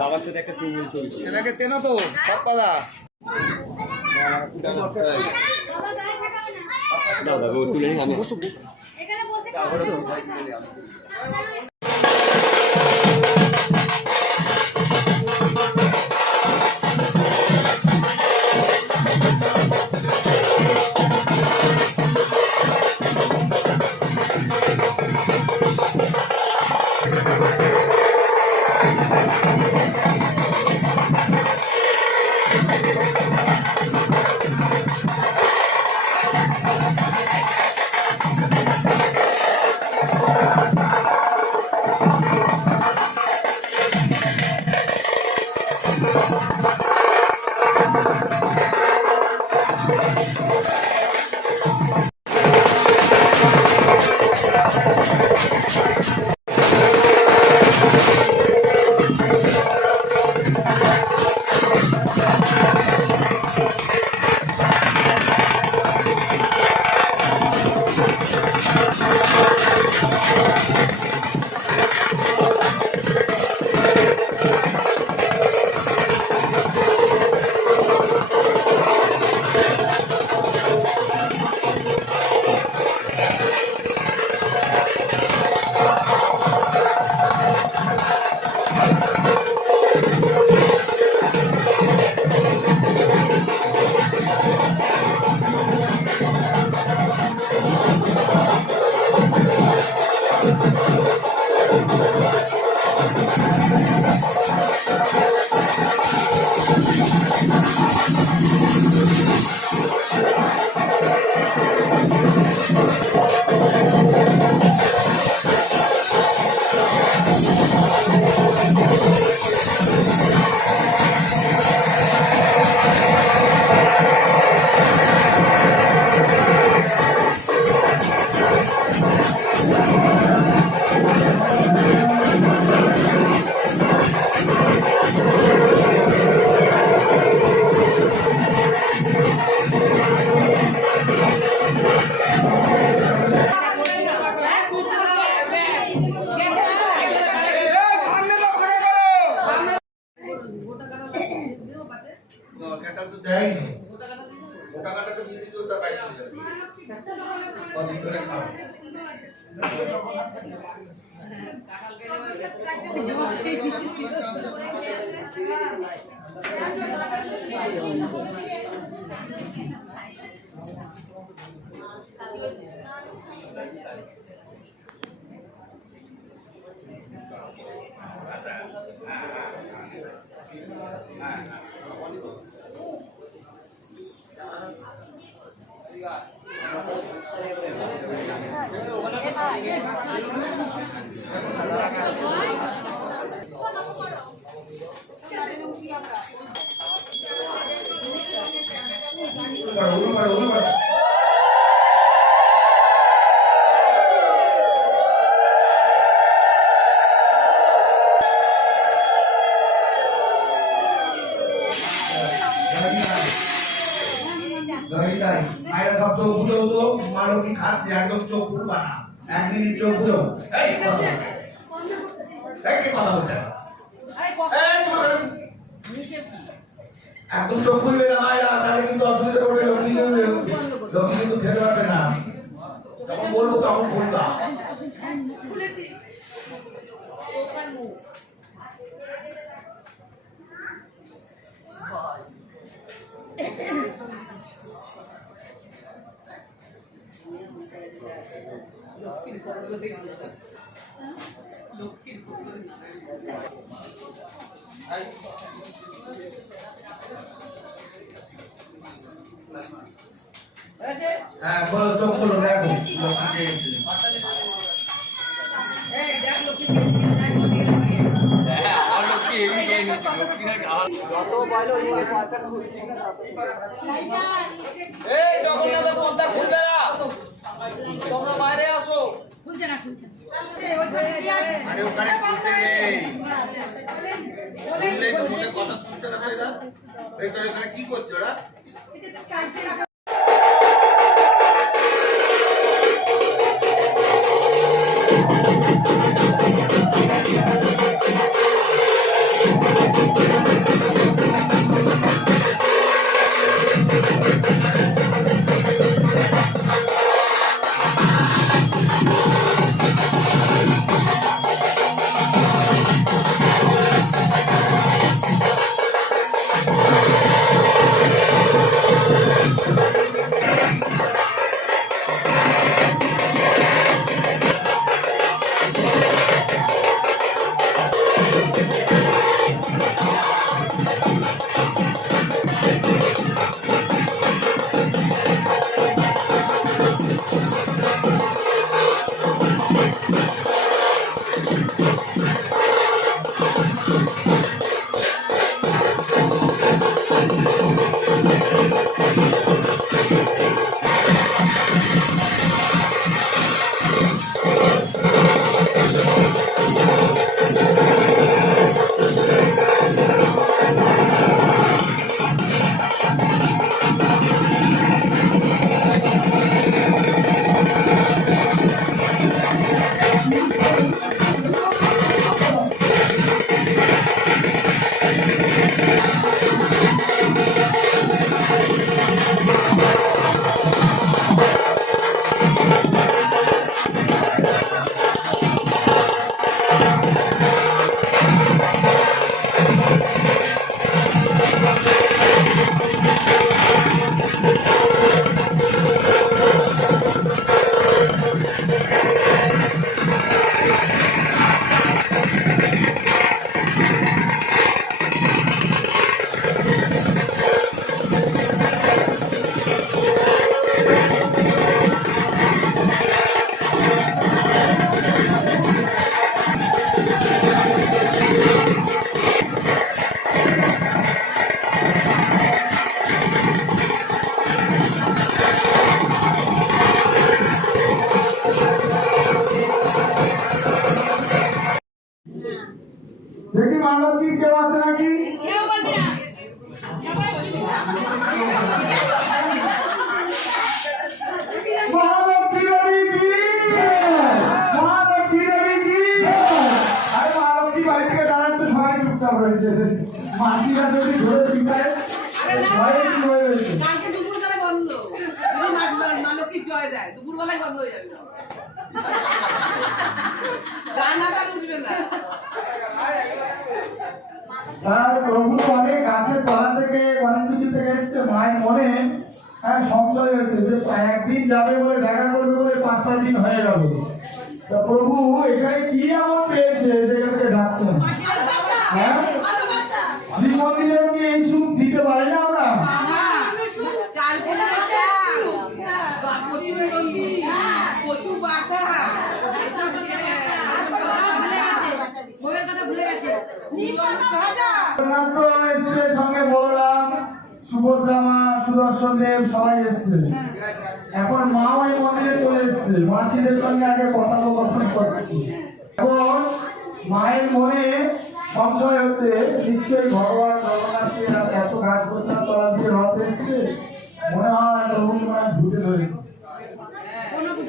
বাবার সাথে একটা সিঙ্গেল ছবি। এটাকে চেনো তো পাপ্পাদা দাও তুলে আমি এখানে বসে খাও। কেটা তো দেয়নি মোটা কাটা তো দিয়ে দিতে ওটা বাইরে চলে যাবে কদিন ধরে খাও উঠো একদম চোখ খুলবে না মায়েরা, তাহলে কিন্তু অসুবিধা করবে, লক্ষ্মী লক্ষ্মী কিন্তু খেতে পারবে না। যখন বলব তখন খুলবা হ্যাঁ বলো চোখ খুলো দেখো। জগন্নাথের পদ্মা খুলবে না। তোমরা বাইরে আসো। আরে ওখানে খুলতে নেই। খুললেই তো মনে কথা শুনছে না তো এরা। এখানে কি করছ ওরা? অনেক কিছু থেকে এসছে মনে হ্যাঁ সংশয় হয়েছে যে একদিন যাবে বলে দেখা করবে বলে পাঁচটা দিন হয়ে গেল তা প্রভু এখানে কি এমন পেয়েছে যেখানে ডাকছেন হ্যাঁ মন্দিরে কি এই সুখ দিতে পারি না কথা ভাজা। জগন্নাথ এসছে সঙ্গে বলরাম সুভদ্রা মা সুদর্শন দেব সবাই এসছে। এখন মা ওই মন্দিরে চলে এসছে। মাসিদের সঙ্গে আগে কথোপকথন করছি। এখন মায়ের মনে সংশয় হচ্ছে নিশ্চয়ই ভগবান জগন্নাথকে এত কাজ করতে তলা দিয়ে রথ মনে হয় প্রভুকে মানে ভূতে ধরেছে।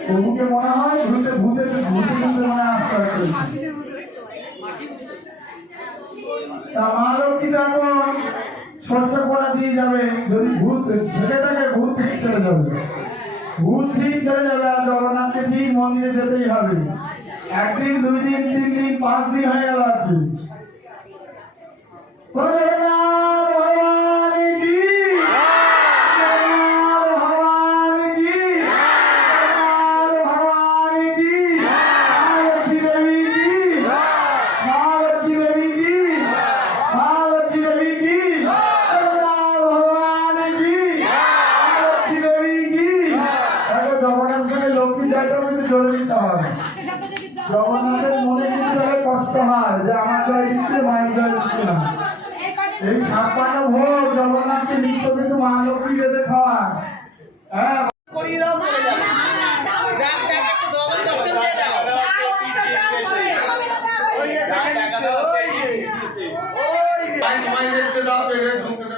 প্রভুকে মনে হয় ভূতে ভূতে ভূতে ভূতে মনে আসতে হচ্ছে তা মা লক্ষ্মী তখন সর্ষে পড়া দিয়ে যাবে। যদি ভূত ছেড়ে থাকে, ভূত ঠিক চলে যাবে। ভূত ঠিক চলে যাবে আর জগন্নাথকে ঠিক মন্দিরে যেতেই হবে। একদিন, দুই দিন, তিন দিন, পাঁচ দিন হয়ে গেল আর জগন্নাথের মনে কিন্তু কষ্ট হয় যে আমার জয় দিচ্ছে মায়ের জয় দিচ্ছে না। এই ছাপ্পান্ন ভোগ জগন্নাথকে নিত্য কিছু মা লক্ষ্মী বেঁধে খাওয়ায় হ্যাঁ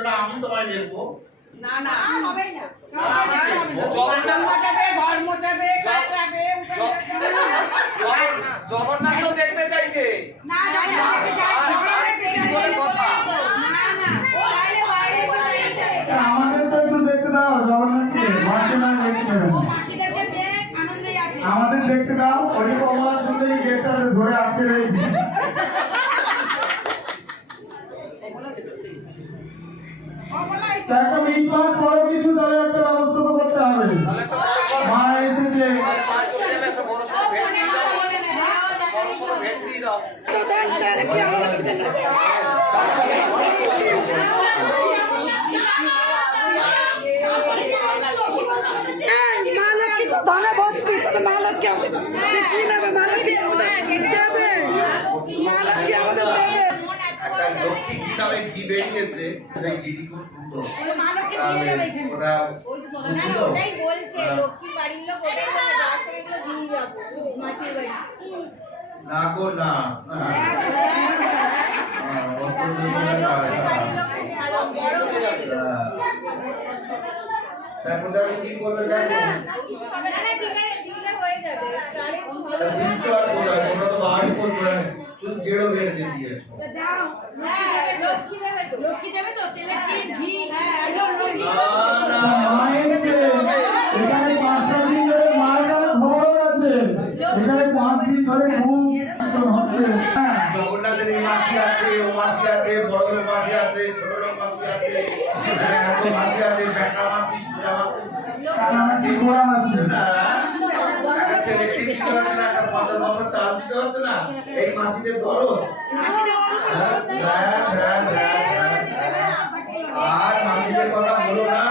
দাও আমি তোমায় দেখব। না, না, হবেই না। জগন্নাথ দেখতে চাইছে। না, না, না, বলে কথা আমাদের তো একটু দেখতে দাও জগন্নাথকে মাকে আমাদের দেখতে দাও ওই কমলা সুন্দরী গেটটা ধরে আটকে রয়েছে। একটা মিটমাট কিছু তাহলে একটা ব্যবস্থা করতে হবে। মা সড়ো ভেট দিয়ে দাও বড় সড়ো ভেট দিয়ে দাও মা লক্ষ্মী তো ধনে ভর্তি তাহলে মা লক্ষ্মী আমাদের কি নেবে? মা লক্ষ্মী আমাদের? দেবে। মা লক্ষ্মী আমাদের দেবে? একটা লক্ষ্মী ঘি নামে ঘি বেরিয়েছে সেই ঘিটি খুব সুন্দর। ওটা ওই তো না, না, ওটাই বলছে লক্ষ্মী বাড়ির লোক ওটাই বলে সময় এগুলো দিয়ে যাব মাসির বাড়ি। না গো না হ্যাঁ, হ্যাঁ। হ্যাঁ। দেখো দেখো কি করবে দেখো হ্যাঁ জগন্নাথের এই মাসি আছে ও মাসি আছে বড় মাসি আছে ছোট লোক মাসি আছে হ্যাঁ, মাসি আছে মাসি গোড়া মারছে একটা রেস্টি দিতে না এই মাসিদের। আর মাসিদের কথা না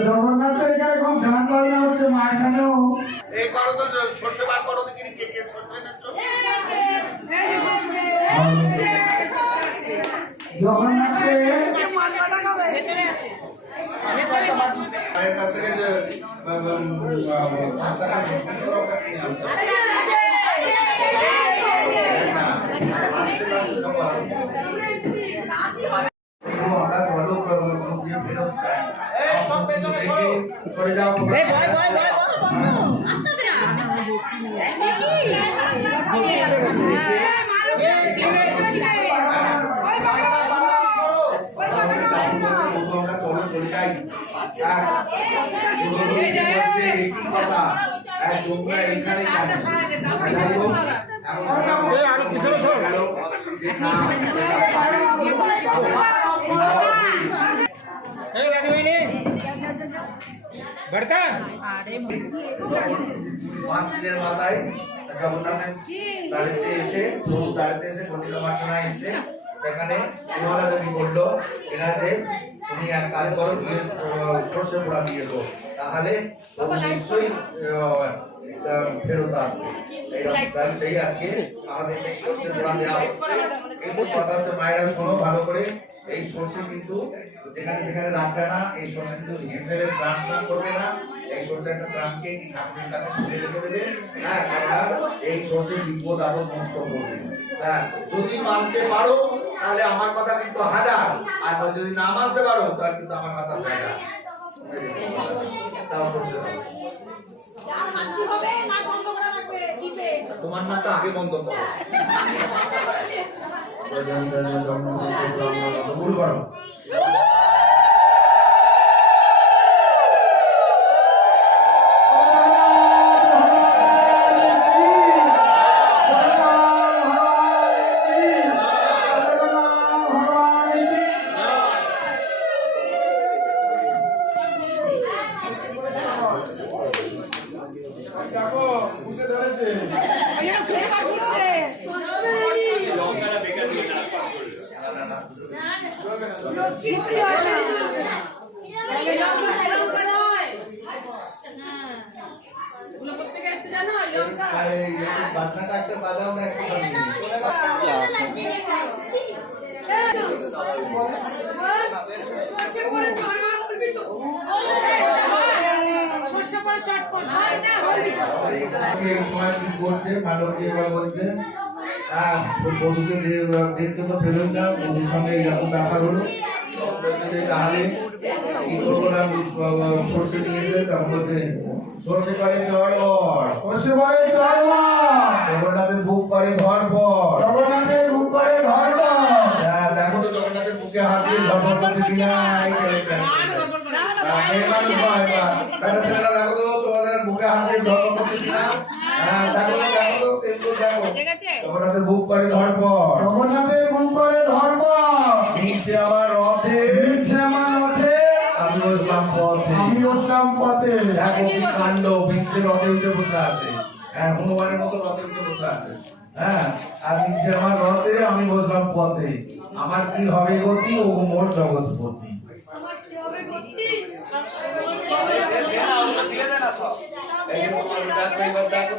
জগন্নাথের গান বাজনা হচ্ছে এই করো তো, সর্ষে বার করো দেখি কে কে সর্ষে এনেছো জগন্নাথকে মায়ের কাছ থেকে যে টাকা দশ টাকা কিনে। আমরা দিয়ে চলো চলে যাই আর শুধু বলছে একটি কথা আর তোমরা এখানে যাই হোক আর পিছনে সর গেল যে না পাঁচ দিনের মাথায় জগন্নাথের দাঁড়িতে এসে প্রভু দাঁড়িতে এসে কটিলা মার্চনা এসে সেখানে বিমলা দেবী বলল এনাদের উনি এক কাজ করো সর্ষে পোড়া দিয়ে দেবো তাহলে নিশ্চয়ই ফেরত আসবে। সেই আজকে আমাদের সেই সর্ষে পোড়া দেওয়া হচ্ছে। কিন্তু কথা হচ্ছে মায়েরা শোনো ভালো করে এই সর্ষে কিন্তু যেখানে সেখানে রাখবে না এই সর্ষে কিন্তু প্রাণ প্রাণ করবে না। এই সর্ষে একটা প্রাণকে কি ঠাকুরের কাছে তুলে রেখে দেবে হ্যাঁ আর এই সর্ষে বিপদ আপদ মুক্ত করবে হ্যাঁ যদি মানতে পারো তাহলে আমার কথা কিন্তু হাজার আর যদি না মানতে পারো তাহলে কিন্তু আমার কথা হাজার তাও সর্ষে। তোমার নামটা আগে বন্ধ করো ভুল করো এই বাজনাটা একটা বাজাও না একটু সর্ষে পড়ে ঝড় মার বলবি তো সর্ষে পড়ে চটপট না বলবি তো এই সময় কি করছে ভালো কি বলছে দে- দেখতে তো ফেরত দাও বধুর সঙ্গে এরকম ব্যাপার হলো বলছে তাহলে কি করব না সর্ষে জগন্নাথের বুক করে ধর বর জগন্নাথের মুখ করে ধর্ম হ্যাঁ, দেখো তো জগন্নাথের বুকে হাত দিয়ে ধর্ম করছে কিনা এই করে করে। মেয়ে মানুষ নয়, এবার। তাহলে ছেলেরা দেখো তো তোমাদের বুকে হাত দিয়ে ধর্ম করছে কিনা দেখো তো দেখো তো এগুলো দেখো। জগন্নাথের বুক করে ধর বর জগন্নাথের মুখ করে ধর্ম নিচে আমার রথে দিচ্ছে আমার রথে আমি বসলাম পথে আমি বসলাম পথে দেখো কি কাণ্ড বিংশে রথে উঠে বসে আছে। হ্যাঁ হনুমানের মতো রথে উঠে বসে আছে। হ্যাঁ আর নিচে আমার রথে আমি বসলাম পথে। আমার কি হবে গতি? ও মোর জগৎপতি আমার কি হবে গতি? এই যে তোমার দেখো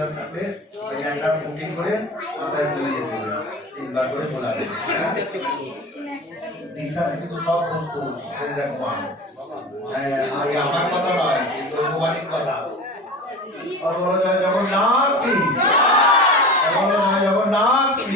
বেলা থাকলে ওই একটা বুকিং করে কোথায় চলে যেতে হবে। তিনবার করে বলা হবে। বিশ্বাস কিন্তু সব বস্তু হ্যাঁ, আমার কথা নয়, কিন্তু ভগবানের কথা। যখন নাম কি? যখন নাম কি?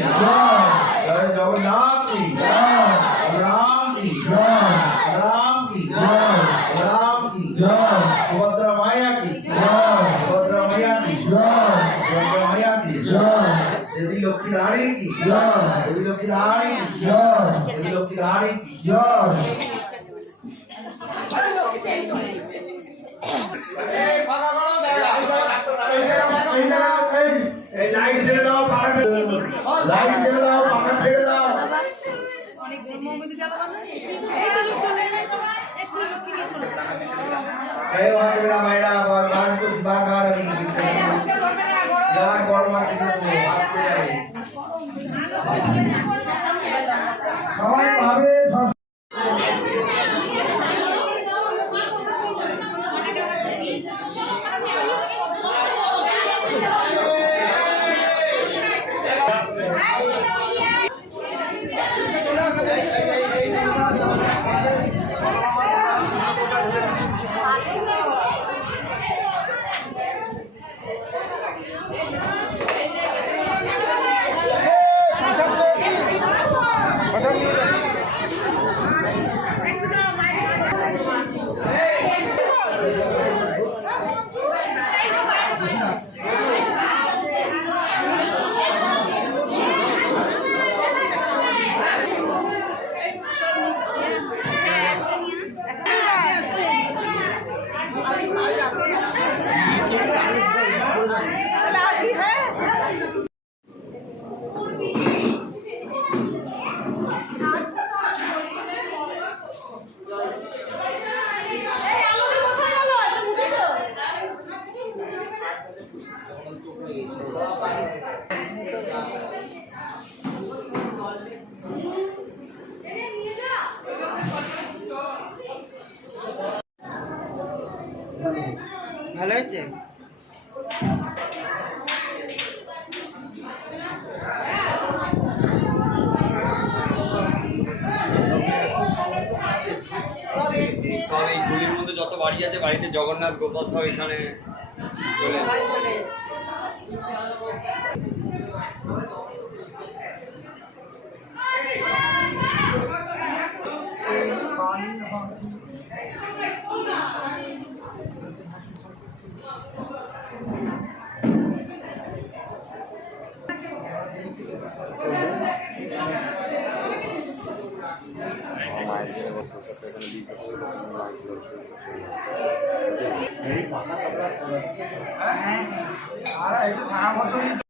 Yeah, we love the Yeah, we love the Yeah. বাড়ি আছে বাড়িতে জগন্নাথ গোপাল সব এখানে চলে নাম